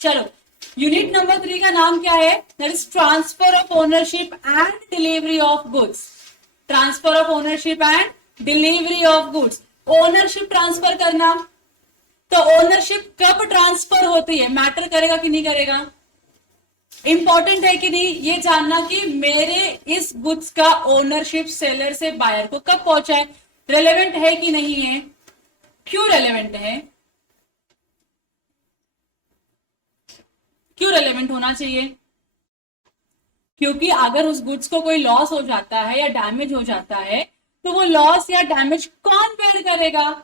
चलो, unit number 3 का नाम क्या है? That is transfer of ownership and delivery of goods. Transfer of ownership and delivery of goods. Ownership transfer करना, तो ओनरशिप कब ट्रांसफर होती है, मैटर करेगा कि नहीं करेगा? इंपॉर्टेंट है कि नहीं ये जानना कि मेरे इस गुड्स का ओनरशिप सेलर से बायर को कब पहुंचा है। रेलेवेंट है कि नहीं है? क्यों रेलेवेंट है? क्यों रेलेवेंट होना चाहिए? क्योंकि अगर उस गुड्स को कोई लॉस हो जाता है या डैमेज हो जाता है तो वो लॉस या डैमेज कौन बेयर करेगा?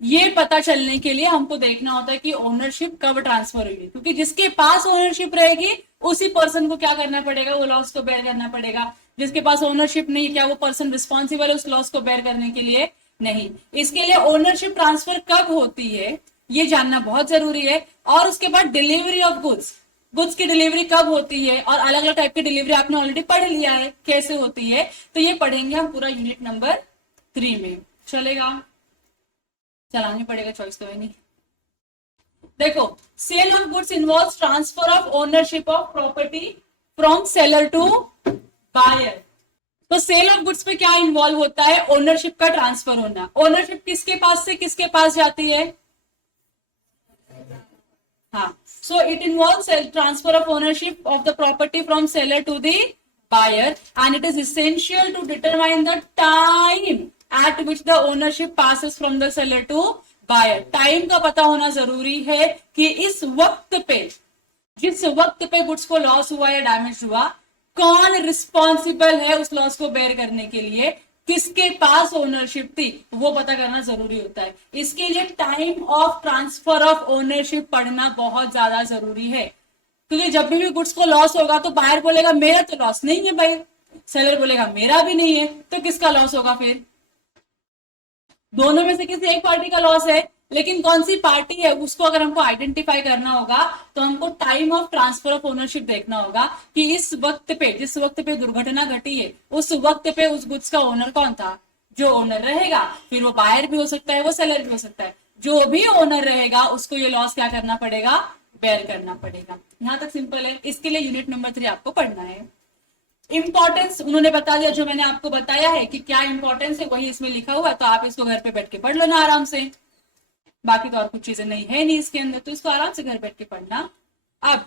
ये पता चलने के लिए हमको देखना होता है कि ओनरशिप कब ट्रांसफर हुई, क्योंकि जिसके पास ओनरशिप रहेगी उसी पर्सन को क्या करना पड़ेगा, वो लॉस को बेयर करना पड़ेगा। जिसके पास ओनरशिप नहीं, क्या वो पर्सन रिस्पॉन्सिबल है उस लॉस को बेयर करने के लिए? नहीं। इसके लिए ओनरशिप ट्रांसफर कब होती है ये जानना बहुत जरूरी है। और उसके बाद डिलीवरी ऑफ गुड्स, गुड्स की डिलीवरी कब होती है, और अलग अलग टाइप की डिलीवरी आपने ऑलरेडी पढ़ लिया है कैसे होती है, तो ये पढ़ेंगे हम पूरा यूनिट नंबर 3 में। चलेगा? चलानी पड़ेगा, चॉइस तो है नहीं। देखो, sale of goods involves transfer of ownership of property from seller to buyer. तो सेल ऑफ गुड्स में क्या इन्वॉल्व होता है? ओनरशिप का ट्रांसफर होना। ओनरशिप किसके पास से किसके पास जाती है? हाँ, so it involves transfer of ownership of the property from seller to the buyer, and it is essential to determine the time at which the ownership passes from the seller to buyer. Time का पता होना जरूरी है कि इस वक्त पे, जिस वक्त पे गुड्स को लॉस हुआ या डैमेज हुआ, कौन रिस्पॉन्सिबल है उस लॉस को बेयर करने के लिए, किसके पास ओनरशिप थी, वो पता करना जरूरी होता है। इसके लिए time of transfer of ownership पढ़ना बहुत ज्यादा जरूरी है, क्योंकि जब भी गुड्स को लॉस होगा तो बायर बोलेगा मेरा तो लॉस नहीं है भाई, सेलर बोलेगा मेरा भी नहीं है, तो किसका लॉस होगा? फिर दोनों में से किसी एक पार्टी का लॉस है, लेकिन कौन सी पार्टी है उसको अगर हमको आइडेंटिफाई करना होगा तो हमको time of transfer of ownership देखना होगा कि इस वक्त पे, जिस वक्त पे दुर्घटना घटी है, उस वक्त पे उस गुड्स का ओनर कौन था। जो ओनर रहेगा, फिर वो बायर भी हो सकता है, वो सेलर भी हो सकता है, जो भी ओनर रहेगा उसको ये लॉस क्या करना पड़ेगा? बेयर करना पड़ेगा। यहां तक सिंपल है। इसके लिए यूनिट नंबर 3 आपको पढ़ना है। इंपॉर्टेंस उन्होंने बता दिया, जो मैंने आपको बताया है कि क्या इंपॉर्टेंस है वही इसमें लिखा हुआ, तो आप इसको घर पे बैठ के पढ़ लो ना आराम से। बाकी तो और कुछ चीजें नहीं है नहीं इसके अंदर, तो इसको आराम से घर बैठ के पढ़ना। अब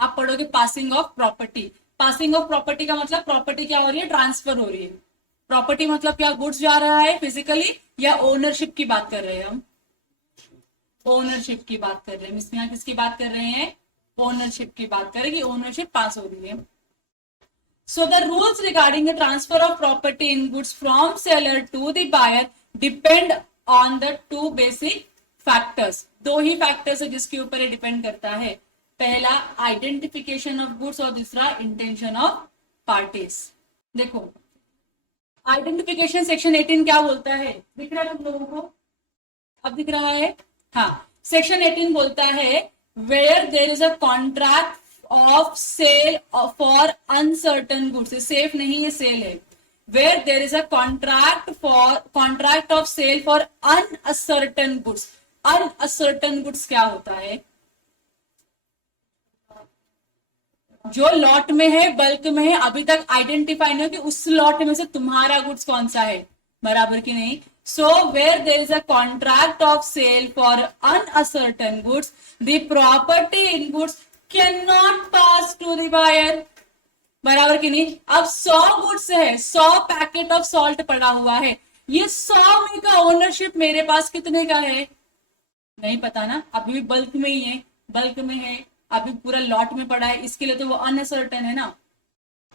आप पढ़ोगे passing of property. Passing of property का मतलब प्रॉपर्टी क्या हो रही है? ट्रांसफर हो रही है। प्रॉपर्टी मतलब क्या? गुड्स जा रहा है फिजिकली, या ओनरशिप की बात कर रहे हैं हम? ओनरशिप की बात कर रहे हैं। इसमें किसकी बात कर रहे हैं? ओनरशिप की बात करें कि ओनरशिप पास हो रही है। So the rules regarding the transfer of property in goods from seller to the buyer depend on the two basic factors. दो ही फैक्टर्स है जिसके ऊपर ये डिपेंड करता है। पहला आइडेंटिफिकेशन ऑफ गुड्स और दूसरा इंटेंशन ऑफ पार्टीज। देखो, आइडेंटिफिकेशन सेक्शन 18 क्या बोलता है? दिख रहा है तुम लोगों को? अब दिख रहा है? हाँ, सेक्शन 18 बोलता है where there is a contract of sale for uncertain goods. Safe नहीं, ये सेल है। Where there is a contract of sale for unascertained goods. Unascertained goods क्या होता है? जो लॉट में है, बल्क में है, अभी तक आइडेंटिफाई नहीं हो कि उस लॉट में से तुम्हारा गुड्स कौन सा है, बराबर की नहीं। So where there is a contract of sale for unascertained goods, the property in goods can not pass to the buyer, बराबर की नहीं। अब 100 गुड्स है, 100 पैकेट ऑफ सॉल्ट पड़ा हुआ है, ये 100 में का ओनरशिप मेरे पास कितने का है? नहीं पता ना, अभी भी बल्क में ही है, बल्क में है, अभी पूरा लॉट में पड़ा है, इसके लिए तो वो अनसर्टन है ना।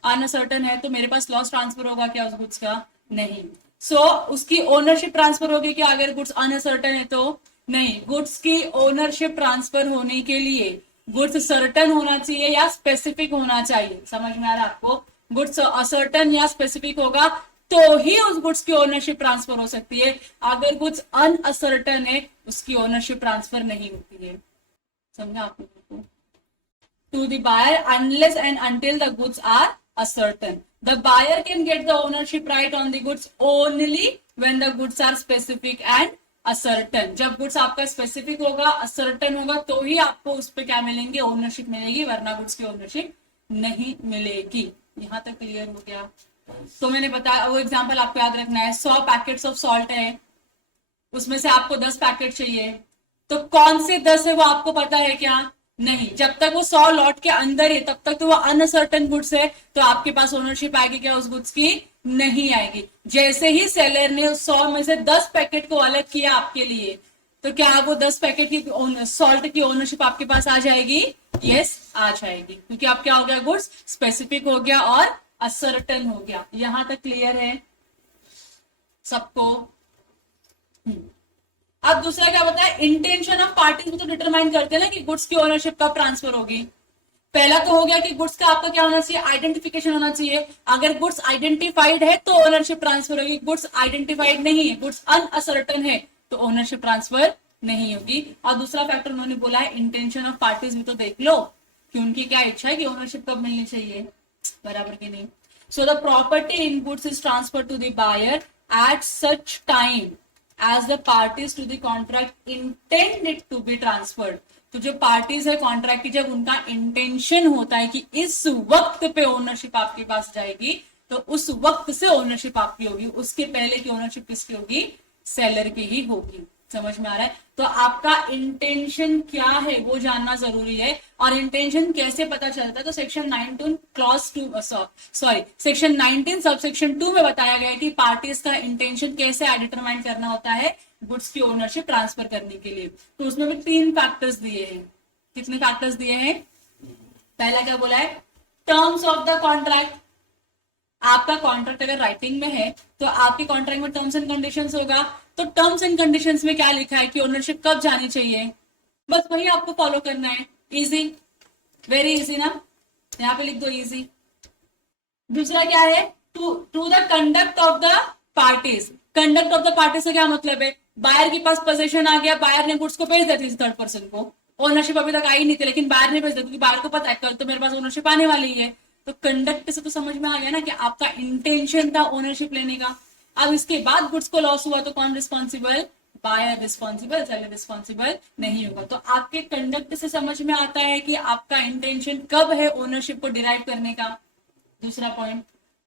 अनसर्टन है तो मेरे पास लॉस ट्रांसफर होगा क्या उस गुड्स का? नहीं। सो उसकी ओनरशिप ट्रांसफर होगी क्या अगर गुड्स अनसर्टन है तो? नहीं। गुड्स की ओनरशिप ट्रांसफर होने के लिए गुड्स सर्टन होना चाहिए या स्पेसिफिक होना चाहिए। समझ में आ रहा है आपको? गुड्स असर्टन या स्पेसिफिक होगा तो ही उस गुड्स की ओनरशिप ट्रांसफर हो सकती है। अगर गुड्स अनअसर्टन है उसकी ओनरशिप ट्रांसफर नहीं होती है। समझा आप लोगों को? To the buyer unless and until the goods are ascertain. The buyer can get the ownership right on the goods only when the goods are specific and ascertain, जब गुड्स आपका specific होगा, असर्टन होगा, तो ही आपको उस पर क्या मिलेंगे, ओनरशिप मिलेगी, वरना गुड्स की ओनरशिप नहीं मिलेगी। यहां तक क्लियर हो गया? तो मैंने बताया वो एग्जांपल आपको याद रखना है, 100 पैकेट्स ऑफ सॉल्ट है, उसमें से आपको 10 पैकेट चाहिए, तो कौन से 10 है वो आपको पता है क्या? नहीं। जब तक वो 100 लॉट के अंदर है तब तक तो वो अनसर्टन गुड्स है, तो आपके पास ओनरशिप आएगी क्या उस गुड्स की? नहीं आएगी। जैसे ही सेलर ने उस 100 में से 10 पैकेट को अलग किया आपके लिए, तो क्या वो 10 पैकेट की सॉल्ट की ओनरशिप आपके पास आ जाएगी? यस, आ जाएगी, क्योंकि आप क्या हो गया, गुड्स स्पेसिफिक हो गया और असर्टन हो गया। यहां तक क्लियर है सबको? अब दूसरा क्या बताया, इंटेंशन ऑफ पार्टीज में तो डिटरमाइन करते हैं ना कि गुड्स की ओनरशिप कब ट्रांसफर होगी। पहला तो हो गया कि गुड्स का आपका क्या होना चाहिए, आइडेंटिफिकेशन होना चाहिए। अगर गुड्स आइडेंटिफाइड है तो ओनरशिप ट्रांसफर होगी, गुड्स आइडेंटिफाइड नहीं है, गुड्स अनअसर्टन है, तो ओनरशिप ट्रांसफर नहीं होगी। और दूसरा फैक्टर उन्होंने बोला है इंटेंशन ऑफ पार्टीज में, तो देख लो कि उनकी क्या इच्छा है कि ओनरशिप कब मिलनी चाहिए, बराबर की नहीं। So the property in goods is transfer to the buyer at such time as the parties to the contract intend it to be transferred। तो जो पार्टीज है कॉन्ट्रैक्ट की, जब उनका इंटेंशन होता है कि इस वक्त पे ओनरशिप आपके पास जाएगी, तो उस वक्त से ओनरशिप आपकी होगी, उसके पहले की ओनरशिप किसकी होगी? सेलर की ही होगी। समझ में आ रहा है? तो आपका इंटेंशन क्या है वो जानना जरूरी है। और इंटेंशन कैसे पता चलता है, तो section 19 clause 2 section 19 sub section 2 में बताया गया है कि पार्टीज का इंटेंशन कैसे डिटरमाइन करना होता है गुड्स की ओनरशिप ट्रांसफर करने के लिए। तो उसमें भी 3 फैक्टर्स दिए हैं। कितने फैक्टर्स दिए हैं? पहला क्या बोला है, टर्म्स ऑफ द कॉन्ट्रैक्ट। आपका कॉन्ट्रैक्ट अगर राइटिंग में है तो आपके कॉन्ट्रैक्ट में टर्म्स एंड कंडीशंस होगा, तो टर्म्स एंड कंडीशंस में क्या लिखा है कि ओनरशिप कब जानी चाहिए, बस वही आपको फॉलो करना है। इजी, वेरी इजी ना, यहाँ पे लिख दो इजी। दूसरा क्या है, to the conduct of the parties. Conduct of the party से क्या मतलब है, बायर के पास पोजीशन आ गया, बायर ने गुड्स को भेज दिया थी थर्ड पर्सन को, ओनरशिप अभी तक आई नहीं थी, लेकिन बायर ने भेज दिया क्योंकि बायर को पता है कल तो मेरे पास ओनरशिप आने वाली है। तो कंडक्ट से तो समझ में आ गया ना कि आपका इंटेंशन था ओनरशिप लेने का। अब इसके बाद गुड्स को लॉस हुआ तो कौन responsible? Buyer responsible, seller responsible नहीं होगा। तो आपके कंडक्ट से समझ में आता है कि आपका इंटेंशन कब है ओनरशिप को डिराइव करने का। दूसरा पॉइंट।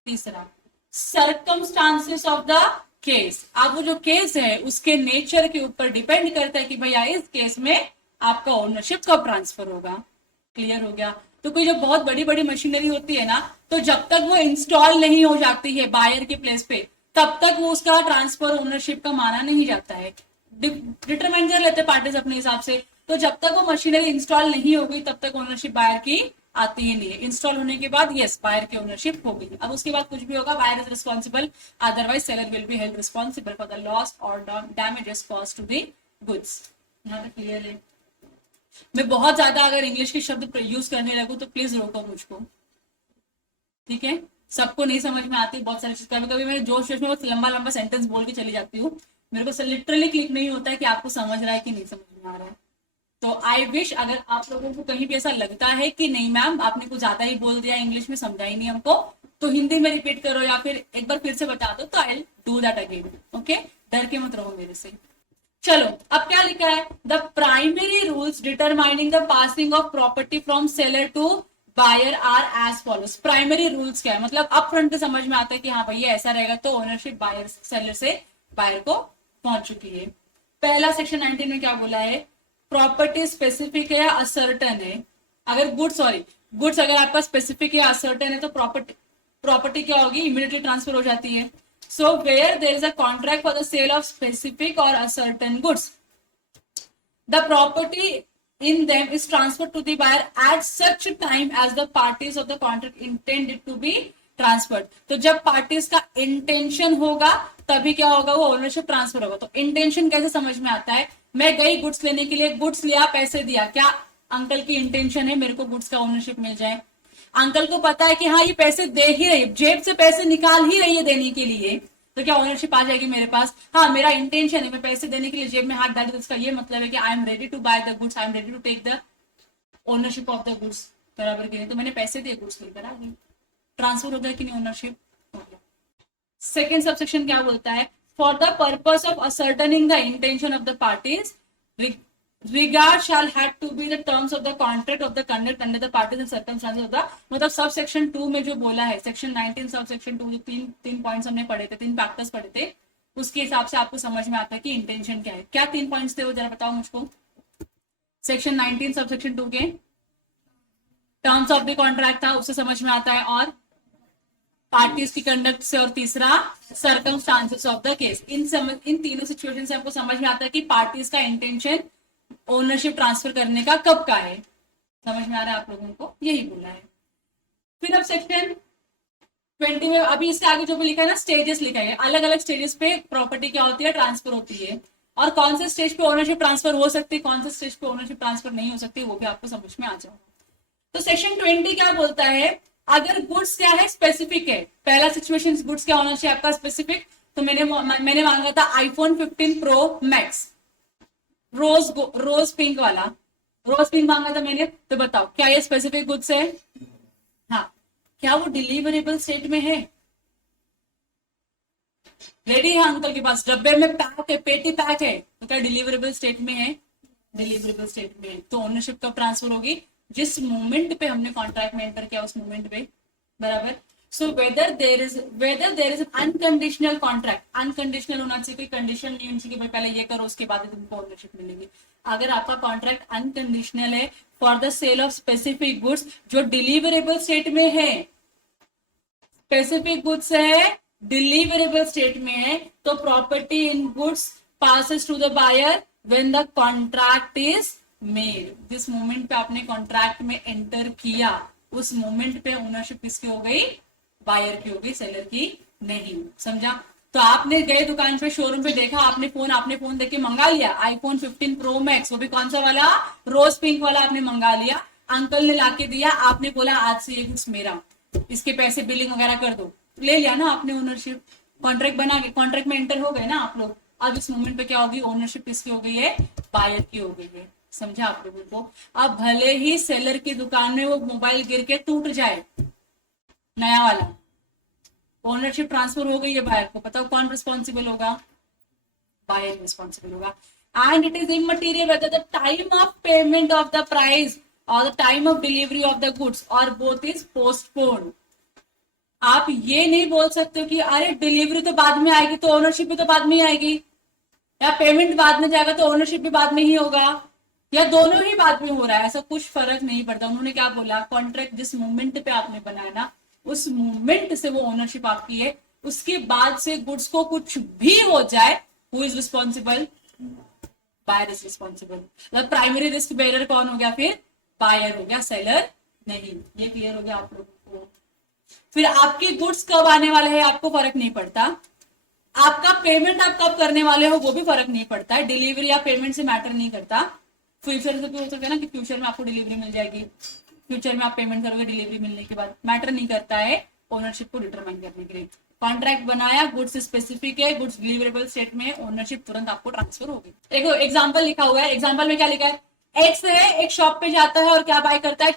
तीसरा, सर्कमस्टांसेस ऑफ द केस। अब वो जो केस है उसके नेचर के ऊपर डिपेंड करता है कि भैया इस केस में आपका ओनरशिप कब ट्रांसफर होगा। क्लियर हो गया? तो कोई जो बहुत बड़ी बड़ी मशीनरी होती है ना, तो जब तक वो इंस्टॉल नहीं हो जाती है बायर के प्लेस पे, तब तक वो उसका ट्रांसफर ओनरशिप का माना नहीं जाता है। डिटरमाइन कर लेते पार्टीज अपने हिसाब से। तो जब तक वो मशीनरी इंस्टॉल नहीं होगी तब तक ओनरशिप बायर की आती ही नहीं है। इंस्टॉल होने के बाद यस बायर की ओनरशिप होगी। अब उसके बाद कुछ भी होगा buyer is responsible, otherwise seller will be held responsible for the loss और damages caused to the goods. यहाँ तक क्लियर है? मैं बहुत ज्यादा अगर इंग्लिश के शब्द यूज करने लगूं तो प्लीज रोको मुझको, ठीक है? सबको नहीं समझ में आती बहुत सारी चीज, कभी कभी मैं जोश में बहुत लंबा लंबा सेंटेंस बोल के चली जाती हूँ, मेरे को लिटरली क्लिक नहीं होता है कि आपको समझ रहा है कि नहीं समझ में आ रहा है। तो आई विश अगर आप लोगों को कहीं भी ऐसा लगता है कि नहीं मैम आपने कुछ ज्यादा ही बोल दिया, इंग्लिश में समझा ही नहीं हमको, तो हिंदी में रिपीट करो या फिर एक बार फिर से बता दो, तो I do that again. Okay, डर के मत रहो मेरे से। चलो अब क्या लिखा है, the primary rules determining the passing of property from seller to buyer are as follows. Primary rules क्या है, मतलब अप फ्रंट से समझ में आता है कि हाँ भैया ऐसा रहेगा तो ओनरशिप बायर सेलर से बायर को पहुंच चुकी है। पहला सेक्शन 19 में क्या बोला है, प्रॉपर्टी स्पेसिफिक है या असर्टन है। अगर गुड्स अगर आपका स्पेसिफिक या असर्टन है तो प्रॉपर्टी क्या होगी, इमीडिएटली ट्रांसफर हो जाती है। So where there is a contract for the sale of specific or a certain goods, the property in them is transferred to the buyer at such time as the parties of the contract intend it to be transferred। तो जब parties का intention होगा तभी क्या होगा, वो ownership transfer होगा। तो इंटेंशन कैसे समझ में आता है, मैं गई गुड्स लेने के लिए, गुड्स लिया, पैसे दिया, क्या अंकल की इंटेंशन है मेरे को गुड्स का ओनरशिप मिल जाए। अंकल को पता है कि हाँ ये पैसे दे ही रही है, जेब से पैसे निकाल ही रही है देने के लिए, तो क्या ओनरशिप आ जाएगी मेरे पास। हाँ मेरा इंटेंशन है, मैं पैसे देने के लिए जेब में हाथ डाल, तो इसका ये मतलब है कि I am ready to buy the goods, I am ready to take the ownership of the goods, बराबर की नहीं। तो मैंने पैसे दिए, गुड्स लेकर आ गई, ट्रांसफर हो गया कि नहीं ओनरशिप हो गया। सेकेंड सबसेक्शन क्या बोलता है, for the purpose of ascertaining the intention of the parties, regard shall have to be the terms of the contract of the conduct under the parties and circumstances of the, मतलब sub section 2 में जो बोला है, section 19 sub section 2 जो तीन points हमने पढ़े थे, 3 फैक्टर्स पढ़े थे, उसके हिसाब से आपको समझ में आता है कि इंटेंशन क्या है। क्या 3 पॉइंट्स थे वो जरा बताओ मुझको। सेक्शन 19 सब सेक्शन 2 के टर्म्स ऑफ द कॉन्ट्रैक्ट था, उससे समझ में आता है, और पार्टीज की कंडक्ट से, और तीसरा सर्कमस्टांसेस ऑफ द केस। इन तीनों सिचुएशन से आपको समझ में आता है कि पार्टीज का इंटेंशन ओनरशिप ट्रांसफर करने का कब का है। समझ में आ रहा है आप लोगों को, यही बोला है। फिर अब सेक्शन 20 में अभी इसके आगे जो भी लिखा है ना, स्टेजेस लिखा है, अलग अलग स्टेजेस पे प्रॉपर्टी क्या होती है, ट्रांसफर होती है, और कौन से स्टेज पे ओनरशिप ट्रांसफर हो सकती है, कौन से स्टेज पे ओनरशिप ट्रांसफर नहीं हो सकती, वो भी आपको समझ में आ जाएगा। तो सेक्शन 20 क्या बोलता है, अगर गुड्स क्या है, स्पेसिफिक है, पहला सिचुएशन गुड्स क्या होना चाहिए आपका, स्पेसिफिक। तो मैंने मांगा था iPhone 15 pro max, rose pink वाला, रोज पिंक मांगा था मैंने, तो बताओ क्या ये स्पेसिफिक गुड्स है? हाँ, क्या वो डिलीवरेबल स्टेट में है? रेडी है अंकल के पास, डब्बे में पैक है, पेटी पैक है, तो क्या डिलीवरेबल स्टेट में है? डिलीवरेबल स्टेट में है। तो ओनरशिप कब ट्रांसफर होगी? जिस मोमेंट पे हमने कॉन्ट्रैक्ट में एंटर किया उस मोमेंट पे, बराबर। So whether there is an unconditional contract, unconditional होना चाहिए, कोई कंडीशन नहीं होनी चाहिए कि भाई पहले ये करो उसके बाद तुमको ओनरशिप मिलेगी। अगर आपका कॉन्ट्रैक्ट अनकंडीशनल है for the sale of specific goods जो डिलीवरेबल स्टेट में है, स्पेसिफिक गुड्स है, डिलीवरेबल स्टेट में है, तो property in goods passes to the buyer when the contract is made. जिस मोमेंट पे आपने कॉन्ट्रैक्ट में एंटर किया उस मोमेंट पे ओनरशिप किसकी हो गई? बायर की हो गई, सेलर की नहीं। समझा? तो आपने गए दुकान पे, शोरूम पे देखा, आपने फोन देख के मंगा लिया आईफोन 15 प्रो मैक्स, वो भी कौन सा वाला? रोज पिंक वाला आपने मंगा लिया, अंकल ने लाके दिया, आपने बोला आज से ये गुड्स मेरा, इसके पैसे बिलिंग वगैरह कर दो, ले लिया ना आपने ओनरशिप, कॉन्ट्रैक्ट बना के कॉन्ट्रैक्ट में एंटर हो गए ना आप लोग। अब इस मोमेंट पे क्या होगी? ओनरशिप किसकी हो गई है? बायर की हो गई है। समझा आप लोगों को? अब भले ही सेलर की दुकान में वो मोबाइल गिर के टूट जाए, नया वाला, ओनरशिप ट्रांसफर हो गई है बायर को, बताओ कौन रिस्पॉन्सिबल होगा? बायर रिस्पॉन्सिबल होगा। And it is immaterial whether the time of payment of the price और the time of delivery of the goods और बोथ इज पोस्टपोन्ड। आप ये नहीं बोल सकते कि अरे डिलीवरी तो बाद में आएगी तो ओनरशिप भी तो बाद में ही आएगी, या पेमेंट बाद में जाएगा तो ओनरशिप भी बाद में ही होगा, या दोनों ही बाद में हो रहा है, ऐसा कुछ फर्क नहीं पड़ता। उन्होंने क्या बोला? कॉन्ट्रैक्ट जिस मोमेंट पे आपने बनाया ना उस मोमेंट से वो ओनरशिप आपकी है, उसके बाद से गुड्स को कुछ भी हो जाए, who is responsible? Buyer is responsible. मतलब प्राइमरी रिस्क बेरर कौन हो गया फिर? बायर हो गया, सेलर नहीं। ये क्लियर हो गया आप लोगों को? फिर आपके गुड्स कब आने वाले हैं आपको फर्क नहीं पड़ता, आपका पेमेंट आप कब करने वाले हो वो भी फर्क नहीं पड़ता है, डिलीवरी या पेमेंट से मैटर नहीं करता। फ्यूचर से भी हो सकता है ना कि फ्यूचर में आपको डिलीवरी मिल जाएगी, फ्यूचर में आप पेमेंट करोगे डिलीवरी मिलने के बाद, मैटर नहीं करता है ओनरशिप को डिटरमाइन करने के लिए। कॉन्ट्रैक्ट बनाया, गुड्स स्पेसिफिक है, गुड्स डिलीवरेबल स्टेट में, ओनरशिप तुरंत आपको ट्रांसफर होगी। देखो एग्जांपल लिखा हुआ है, एग्जांपल में क्या लिखा है? एक्स है, एक शॉप पे जाता है और क्या बाय करता है?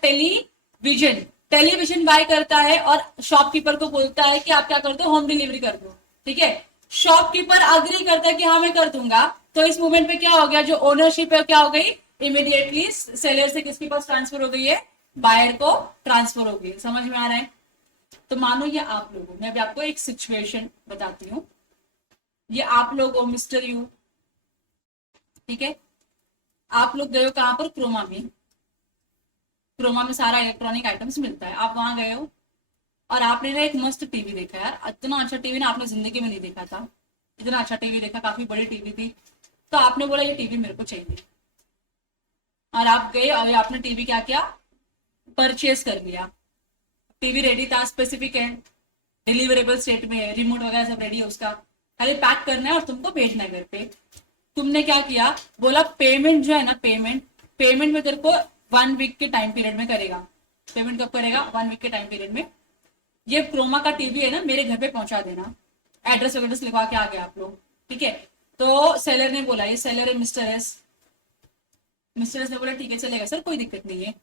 टेलीविजन बाय करता है और शॉपकीपर को बोलता है कि आप क्या कर दो? होम डिलीवरी कर दो। ठीक है, शॉपकीपर अग्री करता है कि हाँ मैं कर दूंगा, तो इस मोमेंट पे क्या हो गया? जो ओनरशिप है क्या हो गई? इमीडिएटली सेलर से किसके पास ट्रांसफर हो गई है? बायर को ट्रांसफर हो गई। समझ में आ रहा है? तो मानो ये आप लोग हो, मैं अभी आपको एक सिचुएशन बताती हूँ, ये आप लोग हो मिस्टर यू, ठीक है, आप लोग गए हो कहां पर? क्रोमा में। क्रोमा में सारा इलेक्ट्रॉनिक आइटम्स मिलता है, आप वहां गए हो और आपने ना एक मस्त टीवी देखा। यार इतना अच्छा टीवी ना आपने जिंदगी में नहीं देखा था, इतना अच्छा टीवी देखा, काफी बड़ी टीवी थी, तो आपने बोला ये टीवी मेरे को चाहिए, और आप गए और आपने टीवी क्या किया? परचेज कर लिया। टीवी रेडी था, स्पेसिफिक है, डिलीवरेबल स्टेट में है, रिमोट वगैरह सब रेडी है, उसका खाली पैक करना है और तुमको भेजना है घर पे। तुमने क्या किया? बोला पेमेंट जो है ना, पेमेंट में तेरे को 1 वीक के टाइम पीरियड में करेगा। पेमेंट कब करेगा? 1 वीक के टाइम पीरियड में। ये क्रोमा का टीवी है ना, मेरे घर पे पहुंचा देना, एड्रेस वगैरह लिखवा के आ गए आप लोग। ठीक है, तो सेलर ने बोला, ये सेलर है मिस्टर एस ने बोला ठीक है चलेगा सर, कोई दिक्कत नहीं है।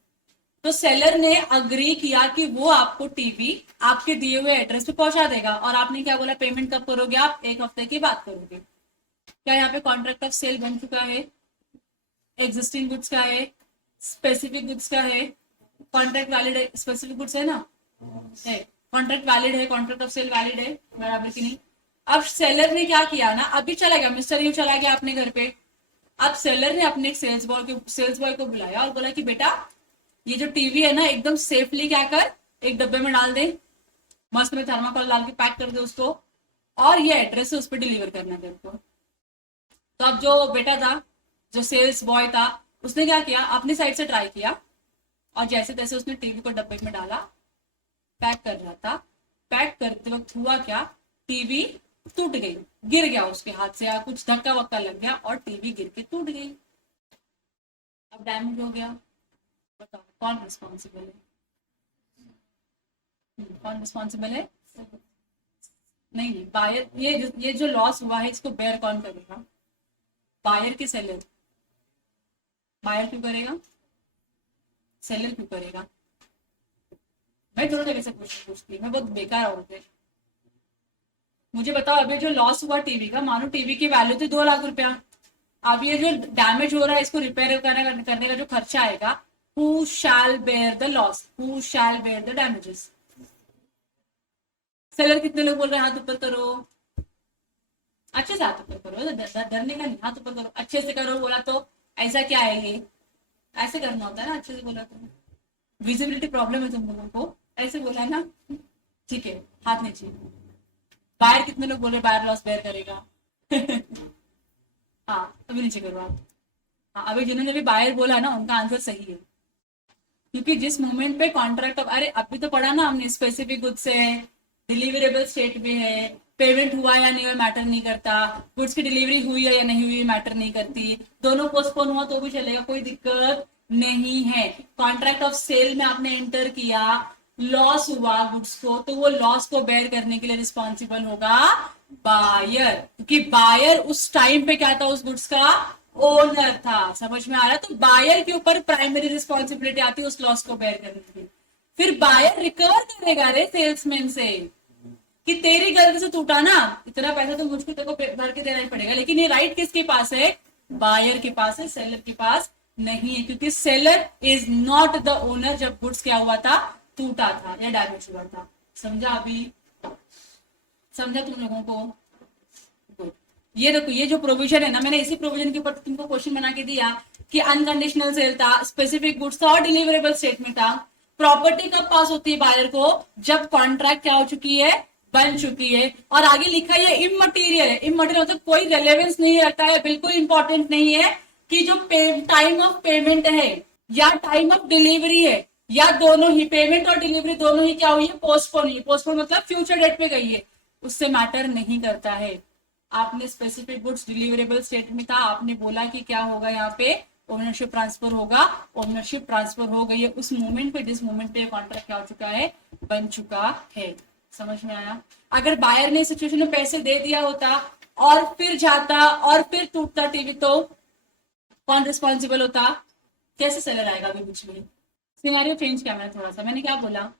तो सेलर ने अग्री किया कि वो आपको टीवी आपके दिए हुए एड्रेस पे पहुंचा देगा, और आपने क्या बोला, पेमेंट कब करोगे आप, 1 हफ्ते की बात करोगे। क्या यहाँ पे कॉन्ट्रैक्ट ऑफ सेल बन चुका है? एग्जिस्टिंग गुड्स का है, स्पेसिफिक गुड्स का है, कॉन्ट्रैक्ट वैलिड है, स्पेसिफिक गुड्स है ना, है, कॉन्ट्रैक्ट वैलिड है, कॉन्ट्रैक्ट ऑफ सेल वैलिड है, बराबर की नहीं। अब सेलर ने क्या किया ना, अभी चला गया मिस्टर यू चला गया अपने घर पे। अब सेलर ने अपने सेल्स बॉय को बुलाया और बोला कि बेटा ये जो टीवी है ना एकदम सेफली क्या कर, एक डब्बे में डाल दे, मस्त में थर्माकोल डाल के पैक कर दे उसको, और ये एड्रेस है उस पर डिलीवर करना है तेरे को। तो अब जो बेटा था, जो सेल्स बॉय था, उसने क्या किया, अपनी साइड से ट्राई किया, और जैसे तैसे उसने टीवी को डब्बे में डाला, पैक कर रहा था। पैक करते वक्त हुआ क्या, टीवी टूट गई, गिर गया उसके हाथ से, या कुछ धक्का वक्का लग गया और टीवी गिर के टूट गई। अब डैमेज हो गया, बताओ कौन रिस्पॉन्सिबल है? कौन रिस्पॉन्सिबल है? नहीं नहीं, बायर, ये जो लॉस हुआ है इसको बेयर कौन करेगा? बायर की सेलर? बायर क्यों करेगा, सेलर क्यों करेगा? मैं थोड़ा जगह से क्वेश्चन पूछती हूँ, मैं बहुत बेकार हो गई। मुझे बताओ, अभी जो लॉस हुआ टीवी का, मानो टीवी की वैल्यू थी 2 लाख रुपया, अब ये जो डैमेज हो रहा है इसको रिपेयर करने का जो खर्चा आएगा, who shall bear the loss, who shall bear the damages? Seller कितने लोग बोल रहे हैं हाथ ऊपर करो, अच्छे से हाथ ऊपर करो, डरने का नहीं, हाथ ऊपर करो, अच्छे से करो। बोला तो ऐसा क्या है, ये ऐसे करना होता है ना, अच्छे से बोला तो। विजिबिलिटी प्रॉब्लम है तुम लोगों को, ऐसे बोला है ना, ठीक है, हाथ नीचे। बायर कितने लोग बोल रहे बायर लॉस बेयर करेगा? हाँ अभी नीचे करो आप। हाँ अभी जिन्होंने भी बायर बोला है ना उनका आंसर सही है, क्योंकि जिस मोमेंट पे कॉन्ट्रैक्ट, अरे अभी तो पढ़ा ना हमने, स्पेसिफिक गुड्स है, डिलीवरेबल स्टेट में है, पेमेंट हुआ या नहीं हुआ मैटर नहीं करता, गुड्स की डिलीवरी हुई है या नहीं हुई मैटर नहीं करती, दोनों पोस्टपोन हुआ तो भी चलेगा, कोई दिक्कत नहीं है। कॉन्ट्रैक्ट ऑफ सेल में आपने एंटर किया, लॉस हुआ गुड्स को, तो वो लॉस को बेयर करने के लिए रिस्पॉन्सिबल होगा बायर, क्योंकि बायर उस टाइम पे क्या था, उस गुड्स का ओनर था। समझ में आ रहा है? तो बायर के ऊपर प्राइमरी रिस्पॉन्सिबिलिटी आती है उस लॉस को बेयर करने की। फिर बायर रिकवर करेगा रे सेल्समैन से कि तेरी गलती से टूटा ना, इतना पैसा तो मुझको तेरे को भर के देना ही पड़ेगा, लेकिन ये राइट किसके पास है? बायर के पास है, सेलर के पास नहीं है, क्योंकि seller is not the owner जब गुड्स क्या हुआ था, टूटा था या डैमेज हुआ था। समझा? अभी समझा तुम लोगों को? ये देखो, ये जो प्रोविजन है ना, मैंने इसी प्रोविजन के ऊपर तुमको क्वेश्चन बना के दिया कि अनकंडीशनल सेल था, स्पेसिफिक गुड्स था और डिलीवरेबल स्टेट में था। प्रॉपर्टी कब पास होती है बायर को? जब कॉन्ट्रैक्ट क्या हो चुकी है, बन चुकी है। और आगे लिखा है इममटीरियल है, इममटीरियल मतलब कोई रेलेवेंस नहीं रखता है, बिल्कुल इंपॉर्टेंट नहीं है कि जो टाइम ऑफ पेमेंट है या टाइम ऑफ डिलीवरी है, या दोनों ही, पेमेंट और डिलीवरी दोनों ही क्या हुई है, पोस्टपोन हुई है। पोस्टपोन मतलब फ्यूचर डेट पे गई है, उससे मैटर नहीं करता है। आपने स्पेसिफिक गुड्स डिलीवरेबल स्टेट में था, आपने बोला कि क्या होगा यहाँ पे, ओनरशिप ट्रांसफर होगा, ओनरशिप ट्रांसफर हो गई है उस मोमेंट पे जिस मोमेंट पे कॉन्ट्रैक्ट क्या हो चुका है, बन चुका है। समझ में आया? अगर बायर ने सिचुएशन में पैसे दे दिया होता और फिर जाता और फिर टूटता टीवी, तो कौन रिस्पॉन्सिबल होता? कैसे सेलर आएगा अभी बीच में? सिनेरियो चेंज किया मैंने थोड़ा सा, मैंने क्या बोला,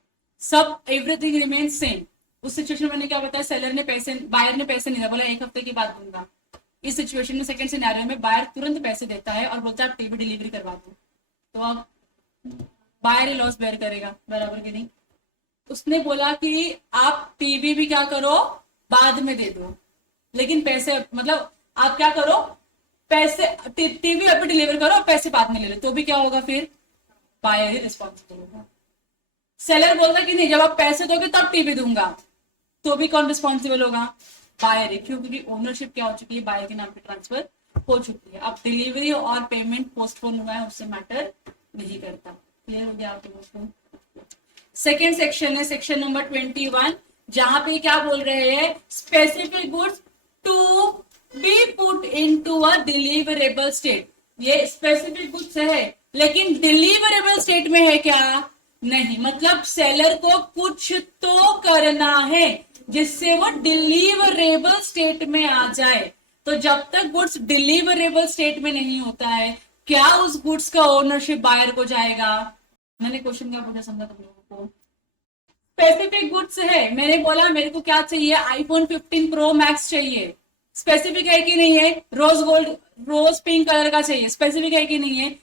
सब एवरीथिंग रिमेन सेम। उस सिचुएशन में मैंने क्या बताया, सेलर ने पैसे, बायर ने पैसे नहीं दिया, बोला 1 हफ्ते की बात दूंगा। इस सिचुएशन में, सेकंड सिनेरियो में, बायर तुरंत पैसे देता है और बोलता है टीवी डिलीवरी करवा दो, तो अब बायर ही लॉस बेयर करेगा, बराबर की नहीं? उसने बोला कि आप टीवी भी क्या करो, बाद में दे दो, लेकिन पैसे, मतलब आप क्या करो, पैसे टीवी अभी डिलीवर करो, पैसे बाद में ले लो, तो भी क्या होगा फिर? बायर ही रिस्पॉन्सिबल होगा। सेलर बोलता कि नहीं, जब आप पैसे दोगे तब टीवी दूंगा, तो भी कौन रिस्पॉन्सिबल होगा? बायर है। क्यों? क्योंकि ओनरशिप क्या हो चुकी है, बायर के नाम पे ट्रांसफर हो चुकी है। अब डिलीवरी और पेमेंट पोस्टपोन हुआ है, उससे मैटर नहीं करता। क्लियर हो गया आप लोगों को? सेकेंड सेक्शन है सेक्शन नंबर 21, जहां पे क्या बोल रहे हैं, specific goods to be put into a deliverable state. ये स्पेसिफिक गुड्स है, लेकिन डिलीवरेबल स्टेट में है क्या? नहीं। मतलब सेलर को कुछ तो करना है जिससे वो डिलीवरेबल स्टेट में आ जाए। तो जब तक गुड्स डिलीवरेबल स्टेट में नहीं होता है, क्या उस गुड्स का ओनरशिप बायर को जाएगा? मैंने क्वेश्चन क्या पूछा समझा तुम लोगों को? स्पेसिफिक गुड्स है, मैंने बोला मेरे को क्या चाहिए, आईफोन 15 प्रो मैक्स चाहिए, स्पेसिफिक है कि नहीं है, rose gold rose pink colour का चाहिए, स्पेसिफिक है कि नहीं है,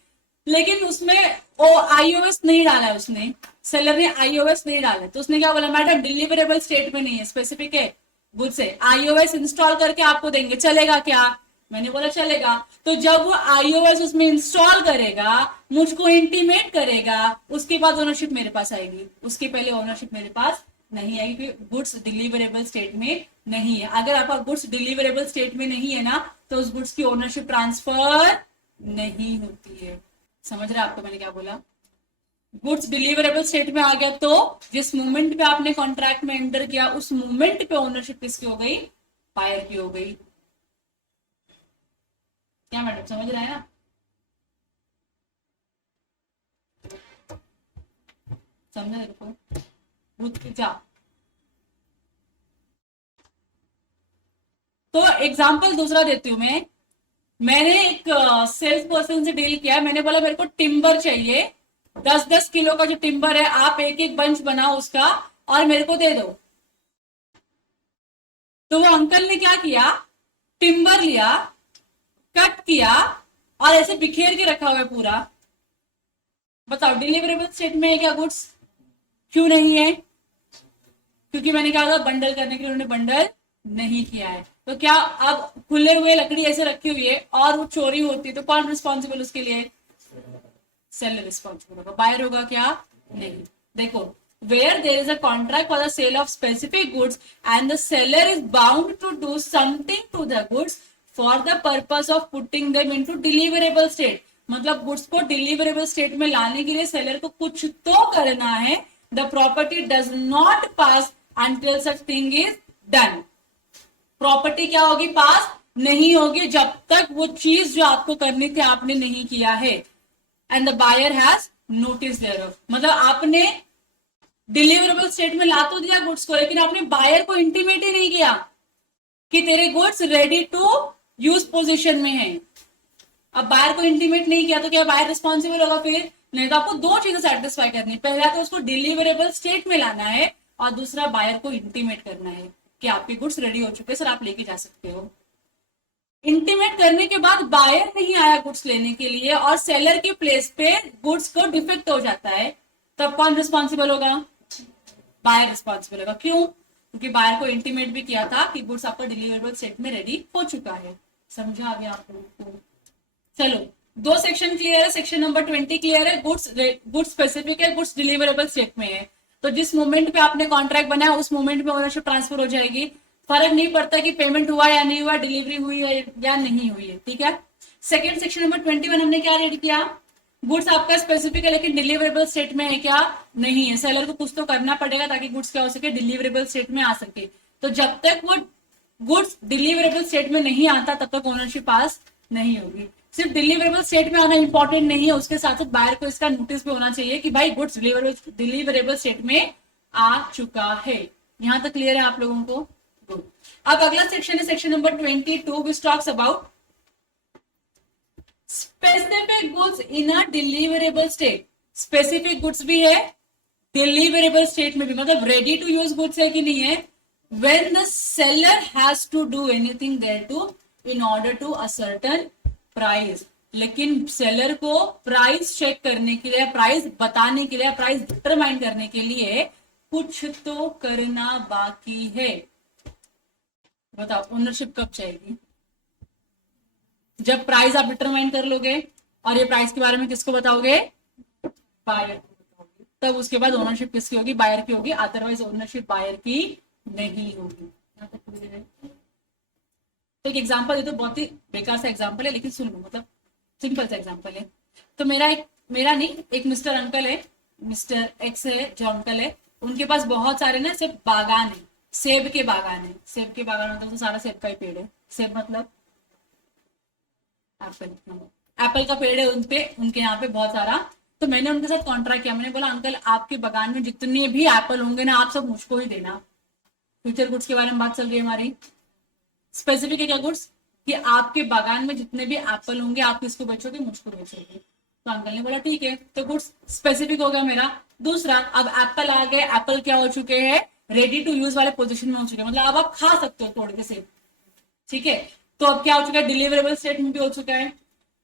लेकिन उसमें वो आईओएस नहीं डाला है उसने, सेलर ने आईओएस नहीं डाला, तो उसने क्या बोला, मैडम डिलीवरेबल स्टेट में नहीं है, स्पेसिफिक है गुड्स है, आईओएस इंस्टॉल करके आपको देंगे, चलेगा क्या? मैंने बोला चलेगा। तो जब वो आईओएस उसमें इंस्टॉल करेगा, मुझको इंटीमेट करेगा, उसके बाद ओनरशिप मेरे पास आएगी, उसके पहले ओनरशिप मेरे पास नहीं आएगी, क्योंकि गुड्स डिलीवरेबल स्टेट में नहीं है। अगर आपका गुड्स डिलीवरेबल स्टेट में नहीं है ना, तो उस गुड्स की ओनरशिप ट्रांसफर नहीं होती है। समझ रहे आपको मैंने क्या बोला? गुड्स डिलीवरेबल स्टेट में आ गया तो जिस मोमेंट पे आपने कॉन्ट्रैक्ट में एंटर किया, उस मोमेंट पे ओनरशिप किसकी हो गई? बायर की हो गई। क्या मैडम समझ रहे हैं ना? समझा मेरे को? जा, तो एग्जाम्पल दूसरा देती हूं मैं। मैंने एक सेल्स पर्सन से डील किया, मैंने बोला मेरे को टिम्बर चाहिए, 10-10 किलो का जो टिम्बर है, आप एक एक बंच बनाओ उसका और मेरे को दे दो। तो वो अंकल ने क्या किया, टिम्बर लिया, कट किया और ऐसे बिखेर के रखा हुआ है पूरा। बताओ डिलीवरेबल स्टेट में है क्या गुड्स? क्यों नहीं है? क्योंकि मैंने कहा था बंडल करने के लिए उन्होंने बंडल नहीं किया है। तो क्या अब खुले हुए लकड़ी ऐसे रखी हुई है और वो चोरी होती है, तो कौन रिस्पॉन्सिबल उसके लिए? सेलर रिस्पॉन्सिबल होगा। बायर होगा क्या? नहीं। देखो, where there is a contract for the sale of specific goods and the seller is bound to do something to the goods for the purpose of putting them into deliverable state, मतलब goods को deliverable state में लाने के लिए seller को कुछ तो करना है। The property does not pass until such thing is done। Property क्या होगी? पास नहीं होगी जब तक वो चीज जो आपको करनी थी आपने नहीं किया है। And the buyer has notice thereof, मतलब आपने डिलीवरेबल स्टेट में ला तो दिया गुड्स को, लेकिन आपने बायर को इंटीमेट ही नहीं किया कि तेरे goods ready to use position में है। अब बायर को इंटीमेट नहीं किया तो क्या बायर रिस्पॉन्सिबल होगा? फिर नहीं। तो आपको दो चीजें सेटिस्फाई करनी, पहला तो उसको डिलीवरेबल स्टेट में लाना है और दूसरा बायर को इंटीमेट करना है कि आपके गुड्स रेडी हो चुके, सर आप लेके जा सकते हो। इंटीमेट करने के बाद बायर नहीं आया गुड्स लेने के लिए और सेलर के प्लेस पे गुड्स को डिफेक्ट हो जाता है, तब कौन रिस्पॉन्सिबल होगा? बायर रिस्पॉन्सिबल होगा। क्यों? क्योंकि बायर को इंटीमेट भी किया था कि गुड्स आपका डिलीवरेबल स्टेट में रेडी हो चुका है। समझा अभी आप लोगों को? चलो, दो सेक्शन क्लियर है, सेक्शन नंबर 20 क्लियर है। गुड्स स्पेसिफिक है, गुड्स डिलीवरेबल स्टेट में है, तो जिस मोमेंट पे आपने कॉन्ट्रैक्ट बनाया उस मोमेंट पे ओनरशिप ट्रांसफर हो जाएगी। फर्क नहीं पड़ता कि पेमेंट हुआ या नहीं हुआ, डिलीवरी हुई है या नहीं हुई है, ठीक है। सेकंड सेक्शन नंबर 21 हमने क्या रेड किया? गुड्स आपका स्पेसिफिक है लेकिन डिलीवरेबल स्टेट में है क्या? नहीं है। सेलर को कुछ तो करना पड़ेगा ताकि गुड्स क्या हो सके? डिलीवरेबल स्टेट में आ सके। तो जब तक वो गुड्स डिलीवरेबल स्टेट में नहीं आता तब तक ओनरशिप पास नहीं होगी। सिर्फ डिलीवरेबल स्टेट में आना इंपॉर्टेंट नहीं है, उसके साथ साथ बायर को इसका नोटिस भी होना चाहिए कि भाई गुड्स डिलीवरेबल स्टेट में आ चुका है। यहां तक क्लियर है आप लोगों को? गुड। अब अगला सेक्शन है section number 22 which talks about specific goods in a deliverable state. Specific goods भी है, डिलीवरेबल स्टेट में भी, मतलब रेडी टू यूज गुड्स है कि नहीं है। When the seller has to do anything there to in order to a certain price, लेकिन सेलर को प्राइस चेक करने के लिए, प्राइस बताने के लिए, प्राइस डिटरमाइन करने के लिए कुछ तो करना बाकी है। बताओ ओनरशिप कब चाहिए? जब प्राइस आप डिटरमाइन कर लोगे और ये प्राइस के बारे में किसको बताओगे? बायर को बताओगे। तब उसके बाद ओनरशिप किसकी होगी? बायर की होगी, अदरवाइज ओनरशिप बायर की नहीं होगी। तो एक एग्जांपल, ये तो बहुत ही बेकार सा एग्जांपल है लेकिन सुन लो, मतलब सिंपल सा एग्जांपल है। तो मेरा नहीं, एक मिस्टर अंकल है, मिस्टर एक्स है जो अंकल है, उनके पास बहुत सारे ना सिर्फ बागान है, सेब के बागान है। सेब के बागान मतलब तो सारा सेब का ही पेड़ है। सेब मतलब एप्पल का पेड़ है उनपे, उनके यहाँ पे बहुत सारा। तो मैंने उनके साथ कॉन्ट्रैक्ट किया, मैंने बोला अंकल आपके बागान में जितने भी एप्पल होंगे ना, आप सब मुझको ही देना। फ्यूचर गुड्स के बारे में बात चल रही है हमारी। स्पेसिफिक है क्या गुड्स? कि आपके बागान में जितने भी एप्पल होंगे आप किसको बेचोगे? मुझको बेचोगे। तो अंकल ने बोला ठीक है, तो गुड्स स्पेसिफिक हो गया मेरा। दूसरा, अब एप्पल आ गए, एप्पल क्या हो चुके हैं, रेडी टू यूज वाले पोजीशन में हो चुके हैं, मतलब अब आप खा सकते हो तोड़ के से, ठीक है। तो अब क्या हो चुका है, डिलीवरेबल स्टेट में भी हो चुका है।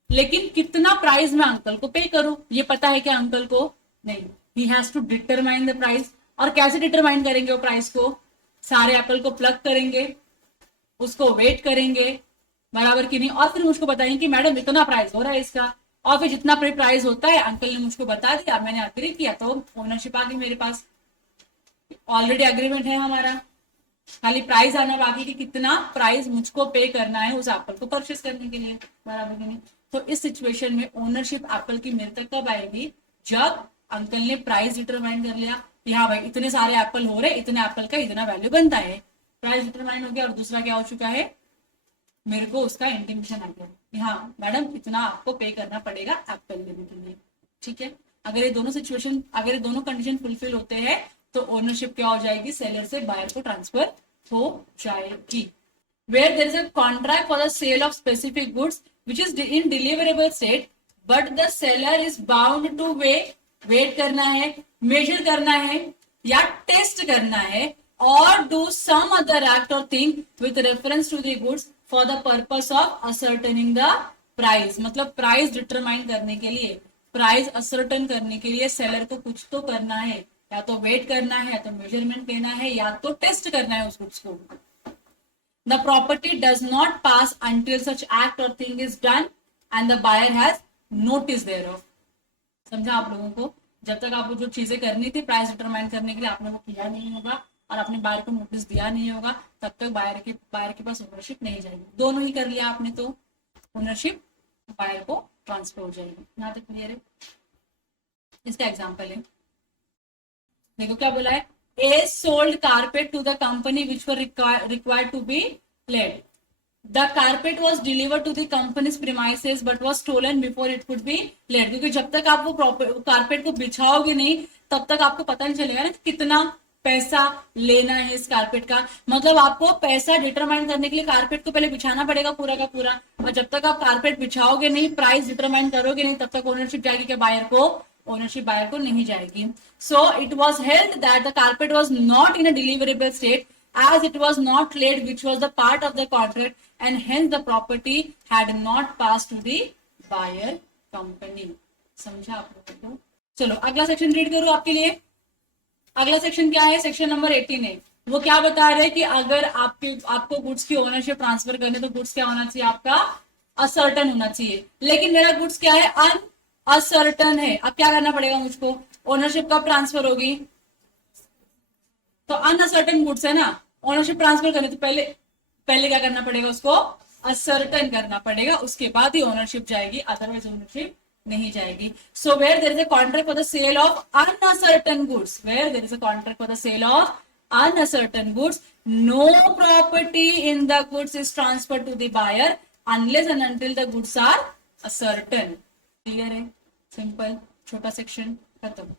लेकिन कितना प्राइस मैं अंकल को पे करूं, ये पता है क्या अंकल को? नहीं। He has to determine the price. और कैसे डिटरमाइन करेंगे वो प्राइस को? सारे एप्पल को प्लग करेंगे, उसको वेट करेंगे, बराबर की नहीं, और फिर मुझको बताएंगे कि मैडम इतना प्राइस हो रहा है इसका, और फिर जितना प्राइस होता है अंकल ने मुझको बता दिया, मैंने अग्री किया, तो ओनरशिप आ गई मेरे पास। ऑलरेडी अग्रीमेंट है हमारा, खाली प्राइस आना बाकी कि कितना प्राइस मुझको पे करना है उस एप्पल को परचेस करने के लिए, बराबर की नहीं। तो इस सिचुएशन में ओनरशिप एप्पल की मेरे तक कब आएगी? जब अंकल ने प्राइस डिटरमाइन कर लिया कि हाँ भाई इतने सारे एप्पल हो रहे, इतने एप्पल का इतना वैल्यू बनता है, प्राइस डिटरमाइन हो गया। और दूसरा क्या हो चुका है, मेरे को उसका इंटीमेशन आ गया कि हाँ मैडम इतना आपको पे करना पड़ेगा एप्पल लेने के लिए, ठीक है। अगर ये दोनों सिचुएशन, अगर ये दोनों कंडीशन फुलफिल होते हैं तो ओनरशिप क्या हो जाएगी, सेलर से बायर को ट्रांसफर हो जाएगी। Where there is a contract for the sale of specific goods which is in deliverable state, but the seller is bound to wait करना है, measure करना है या टेस्ट करना है, और do some other act or thing with reference to the goods for the purpose of ascertaining the price। मतलब price determine करने के लिए, प्राइस असर्टन करने के लिए सेलर को कुछ तो करना है, या तो वेट करना है, या तो मेजरमेंट लेना है, या तो टेस्ट करना है उस गुड्स को। The property does not pass until such act or thing is done and the buyer has notice thereof। समझा आप लोगों को? जब तक आपको जो चीजें करनी थी प्राइस डिटरमाइन करने के लिए आपने वो किया नहीं होगा और अपने बायर को नोटिस दिया नहीं होगा, तब तक बायर के पास ओनरशिप नहीं जाएगी। दोनों ही कर लिया आपने तो ओनरशिप बायर को ट्रांसफर हो जाएगी। यहाँ तक क्लियर है? इसका एग्जाम्पल है, देखो क्या बोला है, A sold carpet to the company which were required to be laid. The carpet was delivered to the company's premises but was stolen before it could be laid। क्योंकि जब तक आप वो कारपेट को बिछाओगे नहीं तब तक आपको पता नहीं चलेगा ना कितना पैसा लेना है इस कारपेट का। मतलब आपको पैसा डिटरमाइन करने के लिए कारपेट को पहले बिछाना पड़ेगा पूरा का पूरा, और जब तक आप कारपेट बिछाओगे नहीं, प्राइस डिटरमाइन करोगे नहीं, तब तक ओनरशिप जाएगी क्या बायर को? ओनरशिप बायर को नहीं जाएगी। So it was held that the carpet was not in a deliverable state as it was not laid which was the part of the contract and hence the property had not passed to the buyer company। समझा आप लोगों को? चलो अगला section read करूं आपके लिए। अगला सेक्शन क्या है? सेक्शन नंबर 18 है। वो क्या बता रहे हैं कि अगर आपको गुड्स की ओनरशिप ट्रांसफर करने तो गुड्स क्या होना चाहिए? आपका असर्टन होना चाहिए। लेकिन मेरा गुड्स क्या है? अनअसर्टन है। अब क्या करना पड़ेगा मुझको? ओनरशिप कब ट्रांसफर होगी? तो अनअसर्टन गुड्स है ना, ओनरशिप ट्रांसफर करने तो पहले क्या करना पड़ेगा? उसको असर्टन करना पड़ेगा, उसके बाद ही ओनरशिप जाएगी, अदरवाइज ओनरशिप नहीं जाएगी। So where there is a contract for the sale of unascertained goods, where there is a contract for the sale of unascertained goods, no property in the goods is transfer to the buyer unless and until the goods are ascertained. Clear है? Simple, छोटा section खत्म।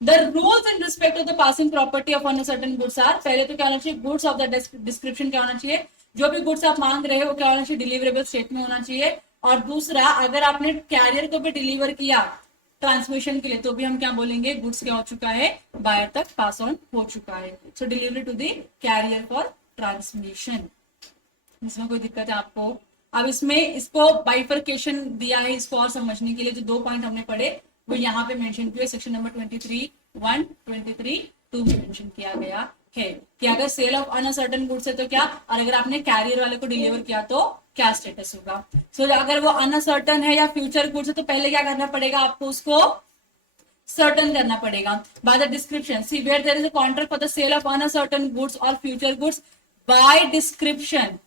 The rules in respect of the passing property of uncertain goods are, पहले तो क्या होना चाहिए? Goods of the description क्या होना चाहिए? जो भी गुड्स आप मांग रहे हो क्या होना चाहिए? डिलीवरेबल स्टेट में होना चाहिए। और दूसरा, अगर आपने कैरियर को भी डिलीवर किया ट्रांसमिशन के लिए तो भी हम क्या बोलेंगे? गुड्स क्या हो चुका है? बायर तक पास ऑन हो चुका है। So delivery to the carrier for transmission. इसमें कोई दिक्कत है आपको? अब इसमें इसको बाइफर्केशन दिया है इसको और समझने के लिए। जो दो पॉइंट हमने पढ़े वो यहाँ पे मेंशन किया, सेक्शन नंबर 23(1), 23(2) में मेंशन किया गया है कि अगर सेल ऑफ अनसर्टन गुड्स है तो क्या, और अगर आपने कैरियर वाले को डिलीवर किया तो क्या स्टेटस होगा। सो अगर वो अनसर्टन है या फ्यूचर गुड्स है तो पहले क्या करना पड़ेगा? आपको उसको सर्टन करना पड़ेगा। By the description, C where there is a contract for the sale of uncertain goods और future goods by description.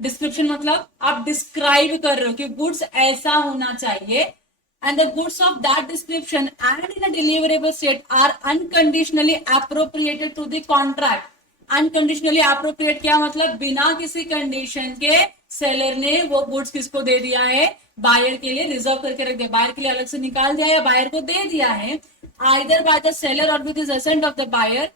Description मतलब आप डिस्क्राइब कर रहे हो कि गुड्स ऐसा होना चाहिए, and the goods of that description and in a deliverable state are unconditionally appropriated to the contract। unconditionally appropriate क्या मतलब? बिना किसी कंडीशन के सेलर ने वो गुड्स किसको दे दिया है? बायर के लिए रिजर्व करके रख दिया, बायर के लिए अलग से निकाल दिया या बायर को दे दिया है। either by the seller or with the assent of the buyer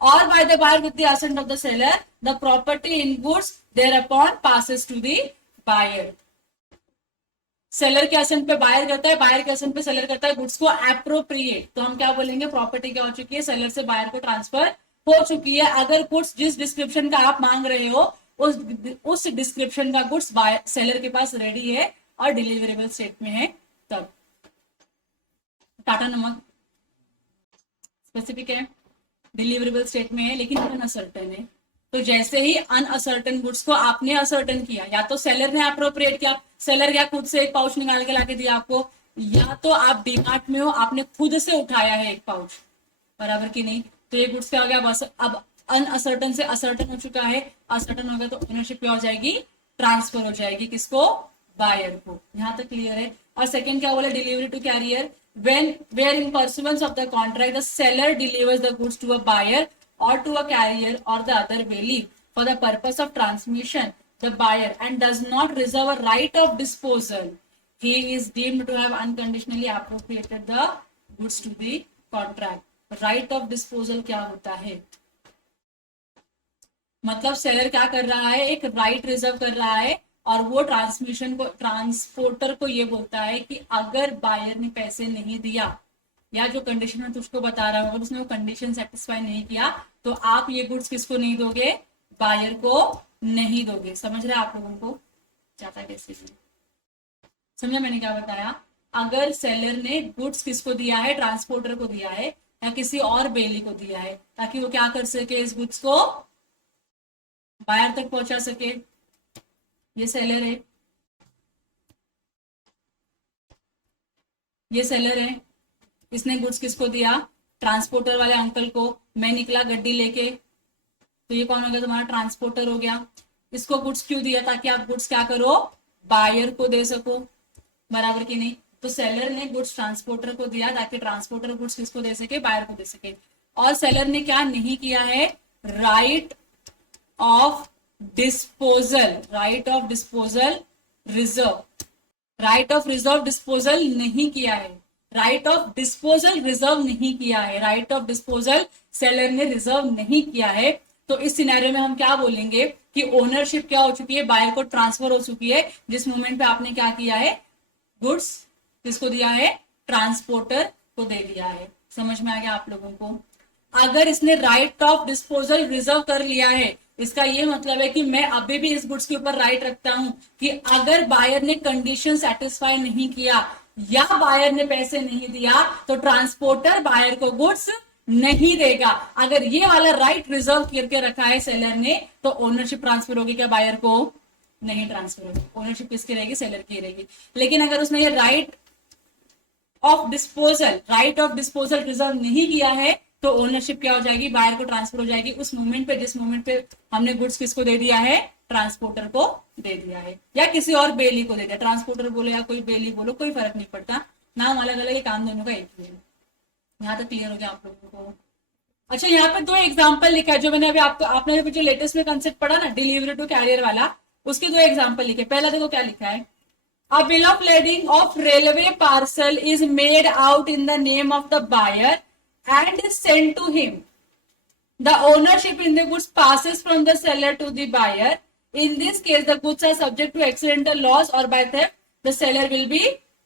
or by the buyer with the assent of the seller, the property in goods thereupon passes to the buyer। Seller के ascent पे buyer करता है, buyer के ascent पे seller करता है goods को appropriate, तो हम क्या बोलेंगे, प्रॉपर्टी क्या हो चुकी है, सेलर से बायर को ट्रांसफर हो चुकी है। अगर गुड्स जिस डिस्क्रिप्शन का आप मांग रहे हो उस डिस्क्रिप्शन का गुड्स सेलर के पास रेडी है और डिलीवरेबल स्टेट में है, तब। टाटा नमक स्पेसिफिक है, डिलीवरेबल स्टेट में है, लेकिन अनअसर्टेन है। तो जैसे ही अनअसर्टेन गुड्स को आपने असर्टेन किया, या तो सेलर ने अप्रोप्रिएट किया, सेलर क्या खुद से एक पाउच निकाल के लाके दिया आपको, या तो आप डीमार्ट में हो, आपने खुद से उठाया है एक पाउच, बराबर की नहीं, तो ये गुड्स क्या हो गया, बस अब अनअसर्टेन से असर्टेन हो चुका है, असर्टेन हो गया तो ओनरशिप क्या हो जाएगी, ट्रांसफर हो जाएगी, किसको, बायर को। यहां तक क्लियर है। और सेकंड क्या बोला, delivery to carrier, when where in pursuance of the contract the seller delivers the goods to a buyer or to a carrier or the other bailiff for the purpose of transmission the buyer and does not reserve a right of disposal, he is deemed to have unconditionally appropriated the goods to the contract। right of disposal क्या होता है, मतलब seller क्या कर रहा है, एक right reserve कर रहा है, और वो ट्रांसपोर्टर को ये बोलता है कि अगर बायर ने पैसे नहीं दिया, या जो कंडीशन में तुझको बता रहा हूं, अगर उसने वो कंडीशन सेटिस्फाई नहीं किया, तो आप ये गुड्स किसको नहीं दोगे, बायर को नहीं दोगे। समझ रहे आप लोगों को जाता कैसे, समझा मैंने क्या बताया। अगर सेलर ने गुड्स किसको दिया है, ट्रांसपोर्टर को दिया है या किसी और बेली को दिया है, ताकि वो क्या कर सके, इस गुड्स को बायर तक पहुंचा सके। ये सेलर है, ये सेलर है, इसने गुड्स किसको दिया, ट्रांसपोर्टर वाले अंकल को। मैं निकला गड्डी लेके, तो ये कौन हो गया, तुम्हारा ट्रांसपोर्टर हो गया। इसको गुड्स क्यों दिया, ताकि आप गुड्स क्या करो, बायर को दे सको, बराबर की नहीं। तो सेलर ने गुड्स ट्रांसपोर्टर को दिया ताकि ट्रांसपोर्टर गुड्स किसको दे सके, बायर को दे सके। और सेलर ने क्या नहीं किया है, right of disposal, right of disposal reserve, right of reserve disposal नहीं किया है, राइट ऑफ डिस्पोजल रिजर्व नहीं किया है, राइट ऑफ डिस्पोजल सेलर ने रिजर्व नहीं किया है। तो इस सिनेरियो में हम क्या बोलेंगे कि ओनरशिप क्या हो चुकी है, बायर को ट्रांसफर हो चुकी है, जिस मोमेंट पे आपने क्या किया है, गुड्स किसको दिया है, ट्रांसपोर्टर को दे दिया है। समझ में आ गया आप लोगों को। अगर इसने राइट ऑफ डिस्पोजल रिजर्व कर लिया है, इसका ये मतलब है कि मैं अभी भी इस गुड्स के ऊपर राइट रखता हूं कि अगर बायर ने कंडीशन सेटिस्फाई नहीं किया या बायर ने पैसे नहीं दिया, तो ट्रांसपोर्टर बायर को गुड्स नहीं देगा। अगर ये वाला राइट रिजर्व करके रखा है सेलर ने, तो ओनरशिप ट्रांसफर होगी क्या, बायर को नहीं ट्रांसफर होगी, ओनरशिप किसकी रहेगी, सेलर की रहेगी। लेकिन अगर उसने ये राइट ऑफ डिस्पोजल रिजर्व नहीं किया है, तो ओनरशिप क्या हो जाएगी, बायर को ट्रांसफर हो जाएगी उस मोमेंट पे जिस मोमेंट पे हमने गुड्स किसको दे दिया है, ट्रांसपोर्टर को दे दिया है, या किसी और बेली को दे दिया। ट्रांसपोर्टर बोलो या कोई बेली बोलो, कोई फर्क नहीं पड़ता, नाम अलग अलग है, काम दोनों का एक ही है। यहाँ तक क्लियर हो गया आप लोगों को। अच्छा, यहाँ पे दो एग्जाम्पल लिखा है, जो मैंने अभी आपने जो लेटेस्ट में कंसेप्ट पढ़ा ना, डिलीवरी टू कैरियर वाला, उसके दो एग्जाम्पल लिखे। पहला देखो क्या लिखा है, A bill of lading of railway parcel is made out in the name of the buyer and is sent to him. The ownership in the goods passes from the seller to the buyer. In this case, the goods are subject to accidental loss or by theft. The seller will be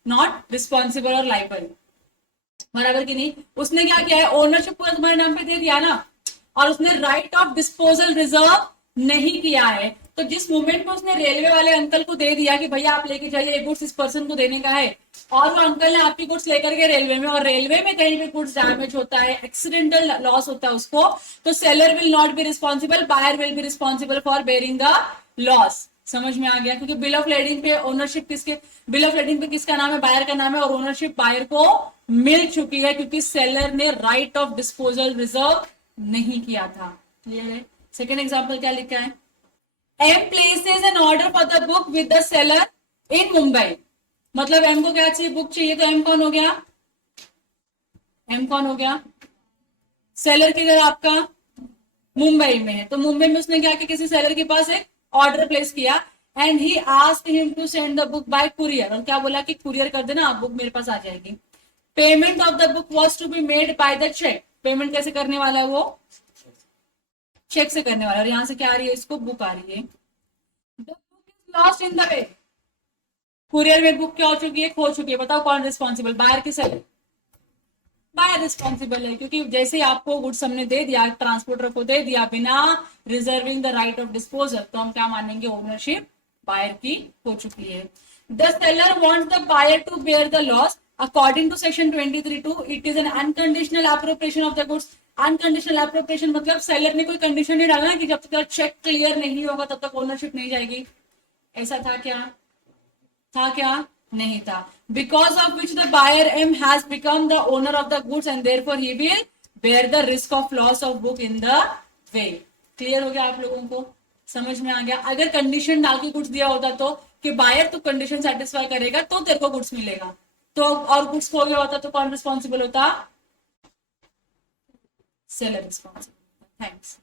not responsible or liable. बराबर की नहीं। उसने क्या किया है, ownership पूरा तुम्हारे नाम पे दे दिया ना, और उसने राइट ऑफ डिस्पोजल रिजर्व नहीं किया है। तो जिस मोमेंट में उसने रेलवे वाले अंकल को दे दिया कि भैया आप लेके जाइए, गुड्स इस पर्सन को देने का है, और वो अंकल ने आपकी गुड्स लेकर के रेलवे में, और रेलवे में कहीं पे गुड्स डैमेज होता है, एक्सीडेंटल लॉस होता है उसको, तो seller will not be responsible, buyer will be responsible for bearing the loss. समझ में आ गया, क्योंकि बिल ऑफ लेडिंग पे ओनरशिप बिल ऑफ लेडिंग पे किसका नाम है, बायर का नाम है, और ओनरशिप बायर को मिल चुकी है क्योंकि सेलर ने राइट ऑफ डिस्पोजल रिजर्व नहीं किया था। क्लियर है। सेकेंड एग्जाम्पल क्या लिखा है, M places an order for the book with the seller in Mumbai। मतलब M को क्या चाहिए, बुक चाहिए, तो M कौन हो गया, M कौन हो गया, सेलर किधर आपका, मुंबई में है। तो मुंबई में उसने क्या किया, किसी सेलर के पास एक ऑर्डर प्लेस किया, and he asked him to send the book by courier, और क्या बोला कि कुरियर कर देना, आप बुक मेरे पास आ जाएगी। Payment of the book was to be made by the cheque. Payment कैसे करने वाला है, वो चेक से करने वाला, और यहां से क्या आ रही है, इसको बुक आ रही है। The book is lost in the way. Courier में बुक क्या हो चुकी है, खो चुकी है, बताओ कौन रिस्पॉन्सिबल, बायर की सेलर? बायर रिस्पॉन्सिबल है, क्योंकि जैसे ही आपको गुड्स हमने दे दिया, ट्रांसपोर्टर को दे दिया बिना reserving the right of disposal, तो हम क्या मानेंगे, ओनरशिप बायर की हो चुकी है। The seller wants the buyer to bear the loss according to section 23(2), it is an unconditional appropriation of the goods. Unconditional appropriation मतलब सेलर ने कोई कंडीशन नहीं डाला कि जब तक चेक क्लियर नहीं होगा तब तक ओनरशिप नहीं जाएगी। ऐसा था क्या? था क्या? नहीं था। Because of which the buyer M has become the owner of the goods and therefore he will bear the risk of loss of book in the way. Clear हो गया आप लोगों को? समझ में आ गया? अगर कंडीशन डाल के गुड्स दिया होता तो कि बायर तू कंडीशन सेटिस्फाई करेगा तो तेरे को गुड्स मिलेगा, तो और गुड्स खो गया होता तो कौन रिस्पॉन्सिबल होता? Seller responsible. थैंक्स।